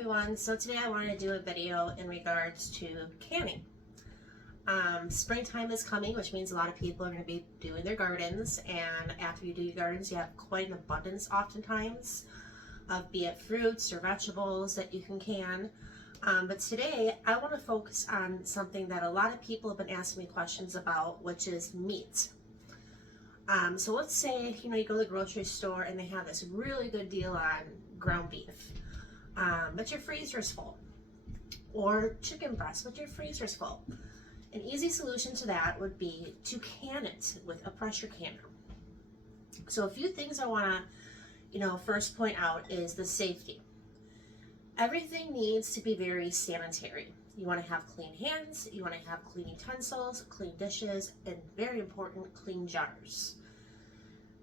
everyone, so today I wanted to do a video in regards to canning. Springtime is coming, which means a lot of people are going to be doing their gardens, and after you do your gardens you have quite an abundance oftentimes of be it fruits or vegetables that you can can. But today I want to focus on something that a lot of people have been asking me questions about, which is meat. So let's say you go to the grocery store and they have this really good deal on ground beef, but your freezer is full, or chicken breast, but your freezer is full. An easy solution to that would be to can it with a pressure canner. So a few things I want to first point out is the safety. Everything needs to be very sanitary. You want to have clean hands, you want to have clean utensils, clean dishes, and very important, clean jars.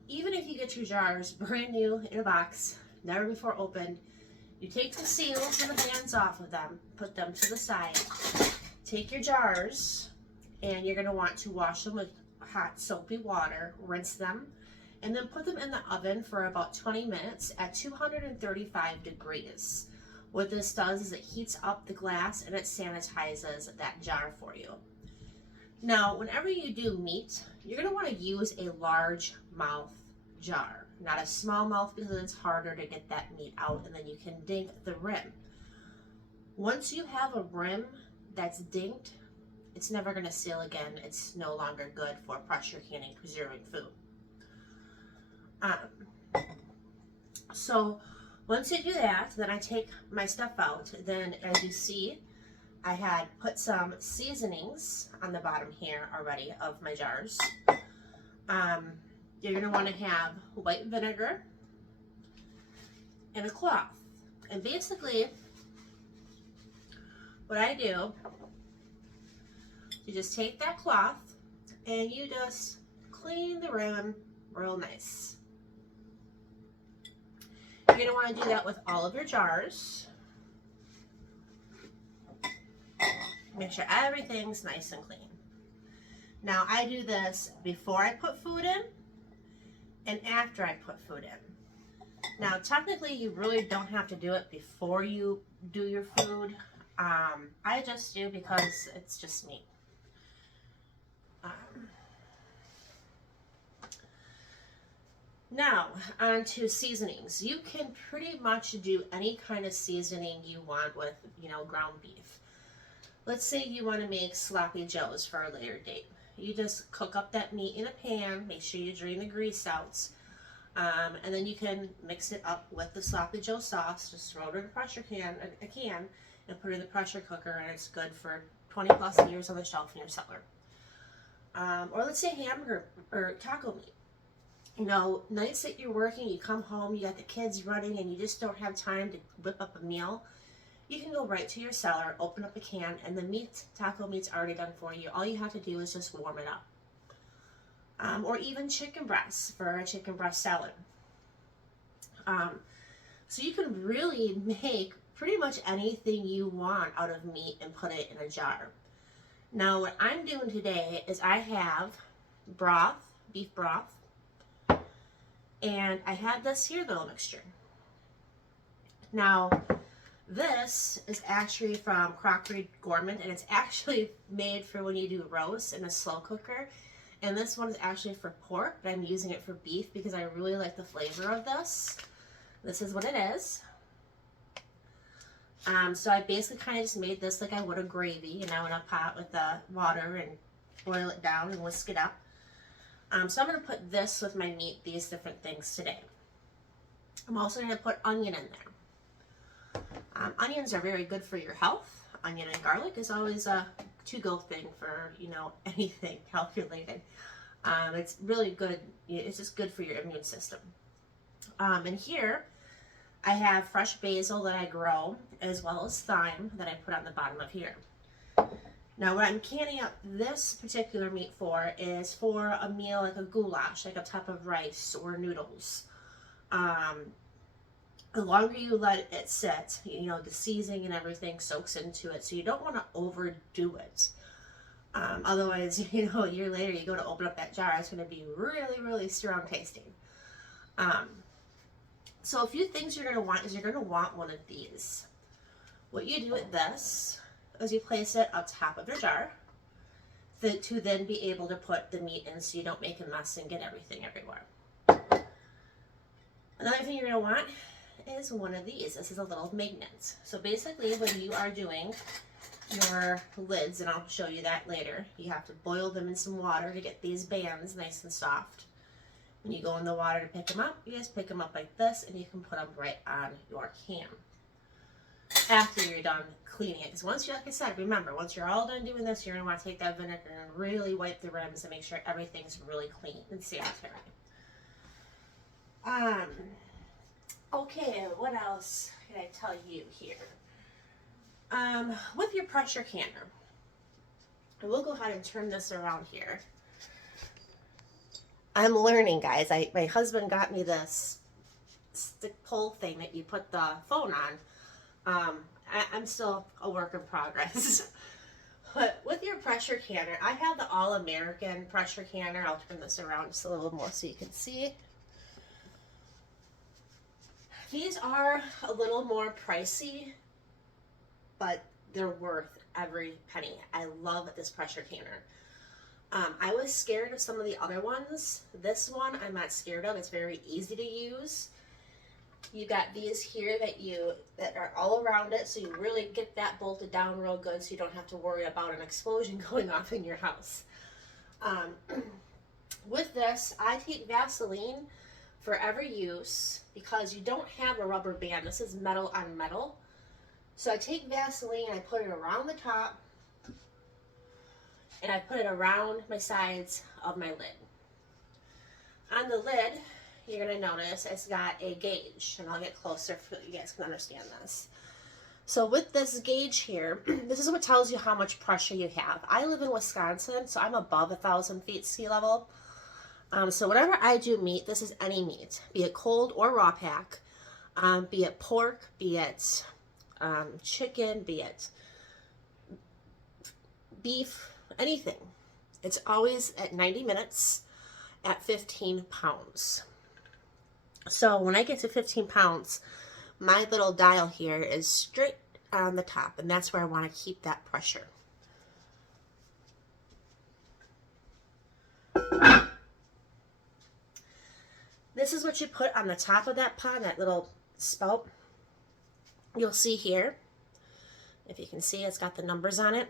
Even if you get your jars brand new in a box, never before opened, you take the seals and the hands off of them, put them to the side, take your jars, and you're going to want to wash them with hot soapy water, rinse them, and then put them in the oven for about 20 minutes at 235 degrees. What this does is it heats up the glass and it sanitizes that jar for you. Now, whenever you do meat, you're going to want to use a large mouth jar, not a small mouth, because it's harder to get that meat out and then you can dink the rim. Once you have a rim that's dinked, it's never going to seal again. It's no longer good for pressure canning, preserving food. So once you do that, then I take my stuff out. Then as you see, I had put some seasonings on the bottom here already of my jars. You're going to want to have white vinegar and a cloth. And basically, what I do, you just take that cloth and you just clean the rim real nice. You're going to want to do that with all of your jars. Make sure everything's nice and clean. Now I do this before I put food in and after I put food in. Now technically you really don't have to do it before you do your food. I just do because it's just me. Now, on to seasonings. You can pretty much do any kind of seasoning you want with, ground beef. Let's say you want to make sloppy joes for a later date. You just cook up that meat in a pan, make sure you drain the grease out, and then you can mix it up with the sloppy joe sauce. Just throw it in a pressure can, and put it in the pressure cooker, and it's good for 20 plus years on the shelf in your cellar. Or let's say hamburger or taco meat. Nights that you're working, you come home, you got the kids running, and you just don't have time to whip up a meal. You can go right to your cellar, open up a can, and the taco meat's already done for you. All you have to do is just warm it up. Or even chicken breasts for a chicken breast salad. So you can really make pretty much anything you want out of meat and put it in a jar. Now what I'm doing today is I have broth, beef broth, and I had this here little mixture. Now, this is actually from Crockery Gourmand, and it's actually made for when you do roast in a slow cooker. And this one is actually for pork, but I'm using it for beef because I really like the flavor of this. This is what it is. So I basically kind of just made this like I would a gravy, in a pot with the water and boil it down and whisk it up. So I'm going to put this with my meat, these different things today. I'm also going to put onion in there. Onions are very good for your health. Onion and garlic is always a to-go thing for, anything health related. It's really good. It's just good for your immune system. And here I have fresh basil that I grow, as well as thyme that I put on the bottom of here. Now what I'm canning up this particular meat for is for a meal like a goulash, like a top of rice or noodles. The longer you let it sit, the seasoning and everything soaks into it, so you don't want to overdo it. Otherwise, a year later you go to open up that jar, it's going to be really, really strong tasting. So a few things you're going to want is you're going to want one of these. What you do with this is you place it up top of your jar to then be able to put the meat in so you don't make a mess and get everything everywhere. Another thing you're going to want is one of these. This is a little magnet. So basically when you are doing your lids, and I'll show you that later, you have to boil them in some water to get these bands nice and soft. When you go in the water to pick them up, you just pick them up like this and you can put them right on your can after you're done cleaning it. Because once you, like I said, remember, once you're all done doing this, you're going to want to take that vinegar and really wipe the rims and make sure everything's really clean and sanitary. Okay, what else can I tell you here? With your pressure canner, and we'll go ahead and turn this around here. I'm learning, guys. My husband got me this stick pull thing that you put the phone on. I'm still a work in progress. But with your pressure canner, I have the All-American pressure canner. I'll turn this around just a little more so you can see. These are a little more pricey, but they're worth every penny. I love this pressure canner. I was scared of some of the other ones. This one I'm not scared of. It's very easy to use. You got these here that are all around it, so you really get that bolted down real good so you don't have to worry about an explosion going off in your house. With this, I take Vaseline for every use because you don't have a rubber band. This is metal on metal. So I take Vaseline, I put it around the top, and I put it around my sides of my lid. On the lid, you're going to notice it's got a gauge, and I'll get closer so you guys can understand this. So with this gauge here, this is what tells you how much pressure you have. I live in Wisconsin, so I'm above 1,000 feet sea level. So whenever I do meat, this is any meat, be it cold or raw pack, be it pork, be it chicken, be it beef, anything. It's always at 90 minutes at 15 pounds. So when I get to 15 pounds, my little dial here is straight on the top, and that's where I want to keep that pressure. This is what you put on the top of that pot, that little spout. You'll see here, if you can see, it's got the numbers on it.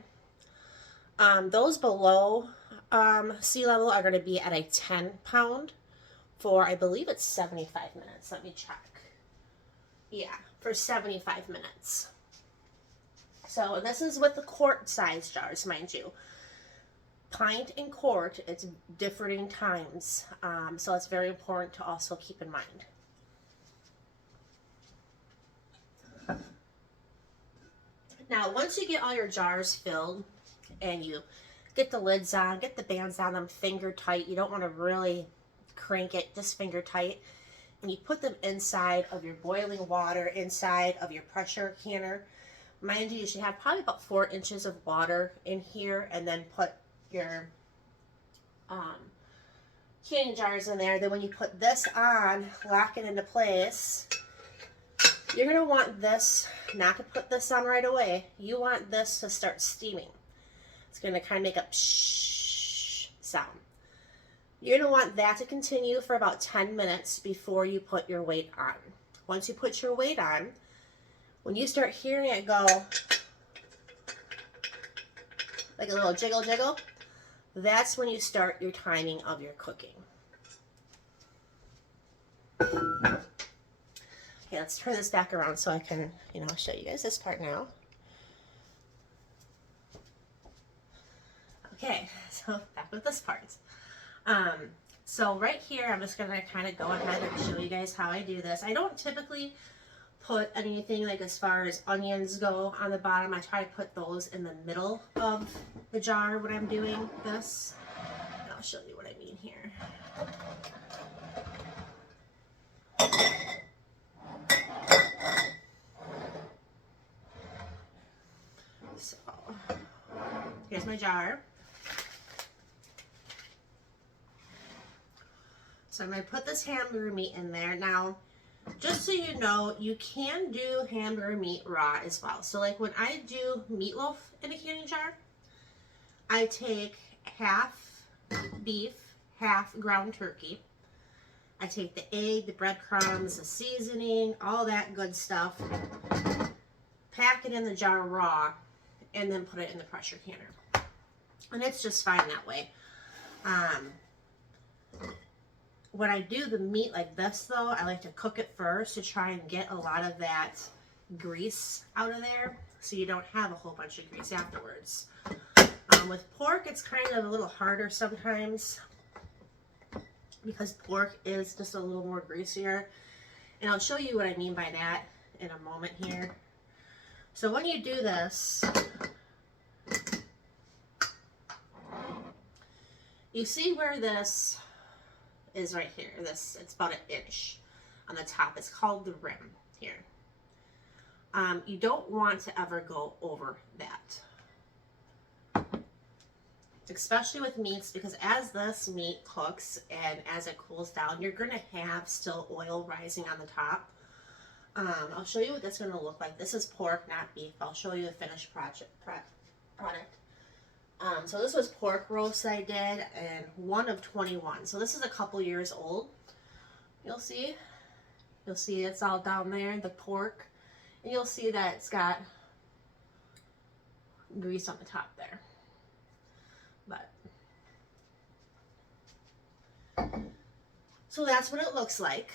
Those below sea level are going to be at a 10 pound for, I believe it's 75 minutes. Let me check. Yeah, for 75 minutes. So this is with the quart size jars, mind you. Pint and quart, it's differing times. So it's very important to also keep in mind. Now, once you get all your jars filled and you get the lids on, get the bands on them finger tight, you don't want to really crank it, just finger tight, and you put them inside of your boiling water, inside of your pressure canner. Mind you, you should have probably about 4 inches of water in here, and then put your canning jars in there. Then when you put this on, lock it into place. You're going to want this, not to put this on right away. You want this to start steaming. It's going to kind of make a pshh sound. You're going to want that to continue for about 10 minutes before you put your weight on. Once you put your weight on, when you start hearing it go like a little jiggle jiggle, that's when you start your timing of your cooking. Okay, let's turn this back around so I can, show you guys this part now. Okay, so back with this part. So right here, I'm just going to kind of go ahead and show you guys how I do this. I don't typically put anything like as far as onions go on the bottom. I try to put those in the middle of the jar when I'm doing this. And I'll show you what I mean here. So here's my jar. So I'm going to put this hamburger meat in there. Now, Just so you know, you can do hamburger meat raw as well. So like when I do meatloaf in a canning jar, I take half beef, half ground turkey. I take the egg, the breadcrumbs, the seasoning, all that good stuff, pack it in the jar raw, and then put it in the pressure canner. And it's just fine that way. When I do the meat like this though, I like to cook it first to try and get a lot of that grease out of there so you don't have a whole bunch of grease afterwards. With pork, it's kind of a little harder sometimes because pork is just a little more greasier. And I'll show you what I mean by that in a moment here. So when you do this, you see where this is right here. It's about an inch on the top. It's called the rim here. You don't want to ever go over that. Especially with meats, because as this meat cooks and as it cools down, you're going to have still oil rising on the top. I'll show you what that's going to look like. This is pork, not beef. I'll show you the finished product. So this was pork roast I did, and 1 of 21. So this is a couple years old. You'll see it's all down there, the pork. And you'll see that it's got grease on the top there. But so that's what it looks like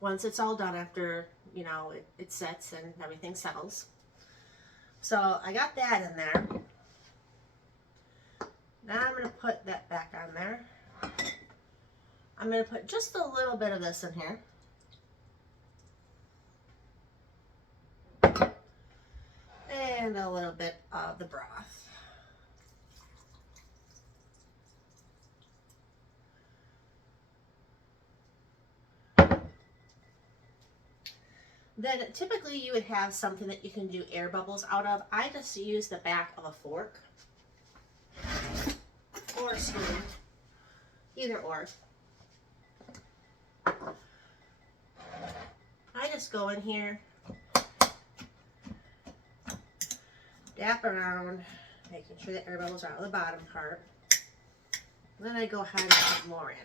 once it's all done, after it sets and everything settles. So I got that in there. Now I'm going to put that back on there. I'm going to put just a little bit of this in here. And a little bit of the broth. Then typically you would have something that you can do air bubbles out of. I just use the back of a fork or a spoon, either or. I just go in here, dap around, making sure the air bubbles are out of the bottom part. Then I go ahead and put more in.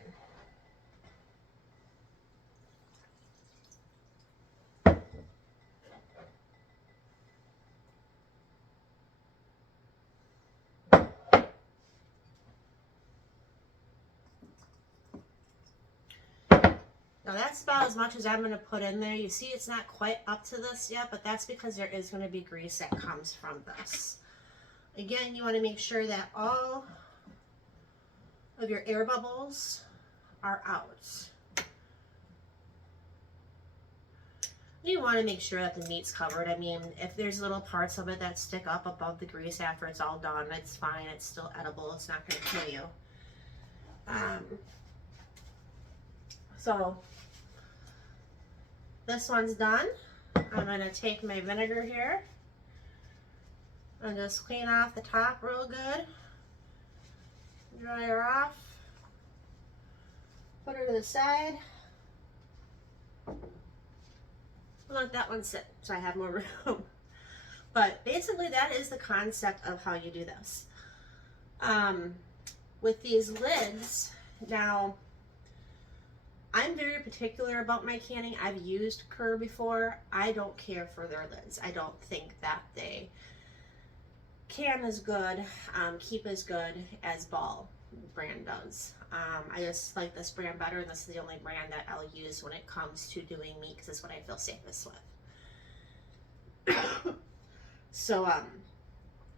Now that's about as much as I'm going to put in there. You see it's not quite up to this yet, but that's because there is going to be grease that comes from this. Again, you want to make sure that all of your air bubbles are out. You want to make sure that the meat's covered. I mean, if there's little parts of it that stick up above the grease after it's all done, it's fine. It's still edible. It's not going to kill you. So this one's done. I'm going to take my vinegar here and just clean off the top real good. Dry her off. Put her to the side. Let that one sit so I have more room. But basically that is the concept of how you do this. With these lids, now I'm very particular about my canning. I've used Kerr before. I don't care for their lids. I don't think that they can as good, keep as good as Ball brand does. I just like this brand better, and this is the only brand that I'll use when it comes to doing meat, because it's what I feel safest with. So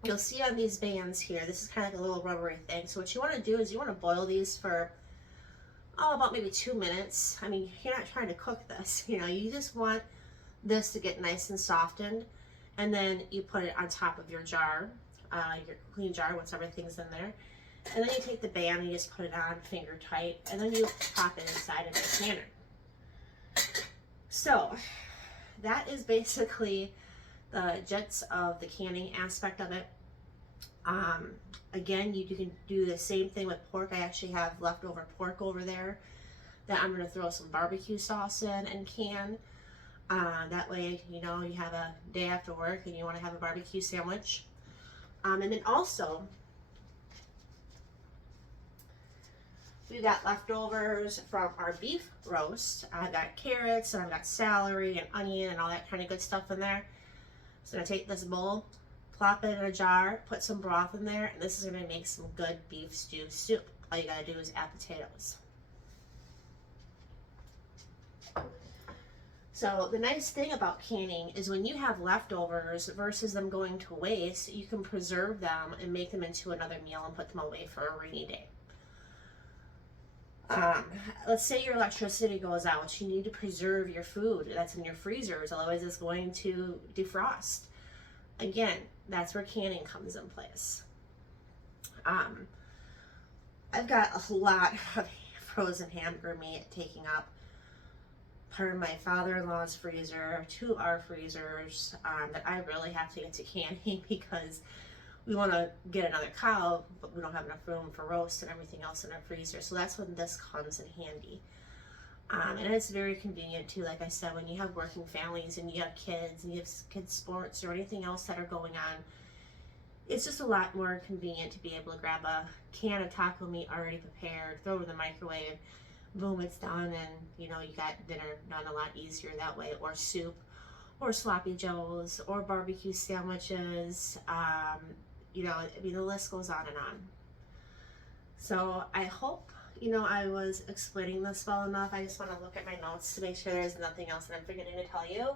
you'll see on these bands here, this is kind of like a little rubbery thing. So what you want to do is you want to boil these for about maybe 2 minutes. I mean, you're not trying to cook this, you just want this to get nice and softened, and then you put it on top of your jar, your clean jar once everything's in there. And then you take the band and you just put it on finger tight, and then you pop it inside of the canner. So that is basically the gist of the canning aspect of it. Again, you can do the same thing with pork. I actually have leftover pork over there that I'm going to throw some barbecue sauce in and can. That way, you know, you have a day after work and you want to have a barbecue sandwich. And then also, we got leftovers from our beef roast. I've got carrots and I've got celery and onion and all that kind of good stuff in there. So I'm going to take this bowl, plop it in a jar, put some broth in there, and this is going to make some good beef stew soup. All you got to do is add potatoes. So the nice thing about canning is when you have leftovers versus them going to waste, you can preserve them and make them into another meal and put them away for a rainy day. Let's say your electricity goes out, you need to preserve your food that's in your freezers, otherwise it's going to defrost. Again, that's where canning comes in place. I've got a lot of frozen hamburger meat taking up part of my father-in-law's freezer, 2 our freezers, that I really have to get to canning because we want to get another cow, but we don't have enough room for roast and everything else in our freezer. So that's when this comes in handy. And it's very convenient too, like I said, when you have working families and you have kids and you have kids sports or anything else that are going on, it's just a lot more convenient to be able to grab a can of taco meat already prepared, throw it in the microwave, boom, it's done, and you know, you got dinner done a lot easier that way, or soup, or sloppy joes, or barbecue sandwiches. You know, I mean, the list goes on and on. So I hope, you know, I was explaining this well enough. I just want to look at my notes to make sure there's nothing else that I'm forgetting to tell you.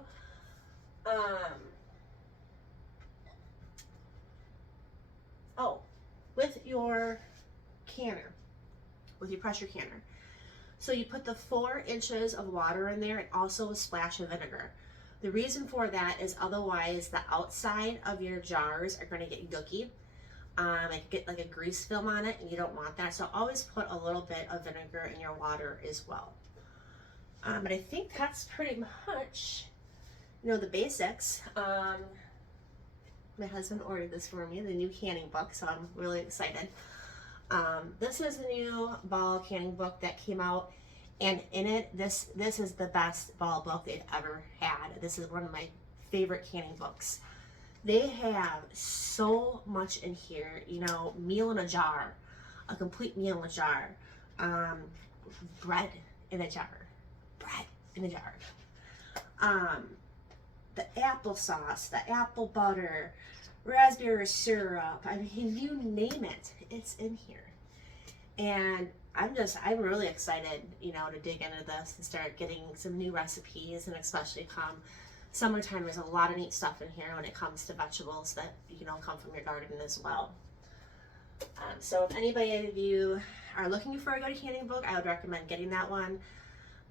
Oh, with your canner, with your pressure canner. So you put the 4 inches of water in there and also a splash of vinegar. The reason for that is otherwise the outside of your jars are going to get gooky. Like get like a grease film on it, and you don't want that. So always put a little bit of vinegar in your water as well. But I think that's pretty much, you know, the basics. My husband ordered this for me, the new canning book, so I'm really excited. This is the new ball canning book that came out, and in it, this is the best ball book they've ever had. This is one of my favorite canning books. They have so much in here, you know, meal in a jar, a complete meal in a jar, bread in a jar, the applesauce, the apple butter, raspberry syrup, I mean, you name it, it's in here. And I'm really excited, you know, to dig into this and start getting some new recipes, and especially come summertime, there's a lot of neat stuff in here when it comes to vegetables that, you know, come from your garden as well. So if anybody of you are looking for a good canning book, I would recommend getting that one.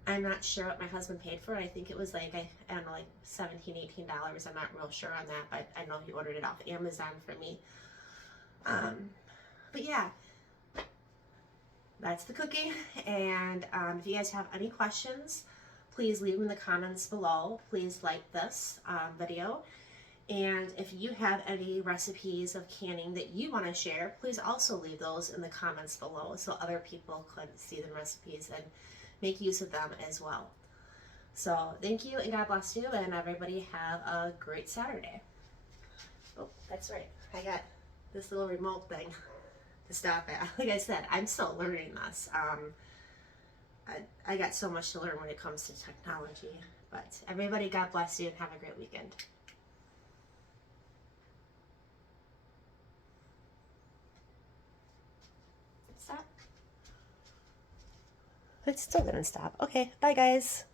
I'm not sure what my husband paid for it. I think it was like, I don't know, like $17, $18. I'm not real sure on that, but I know he ordered it off Amazon for me. But yeah, that's the cookie. And if you guys have any questions, please leave them in the comments below. Please like this video. And if you have any recipes of canning that you want to share, please also leave those in the comments below so other people could see the recipes and make use of them as well. So thank you, and God bless you, and everybody have a great Saturday. Oh, that's right. I got this little remote thing to stop at. Like I said, I'm still learning this. I got so much to learn when it comes to technology. But everybody, God bless you, and have a great weekend. Stop. It still didn't stop. Okay, bye guys.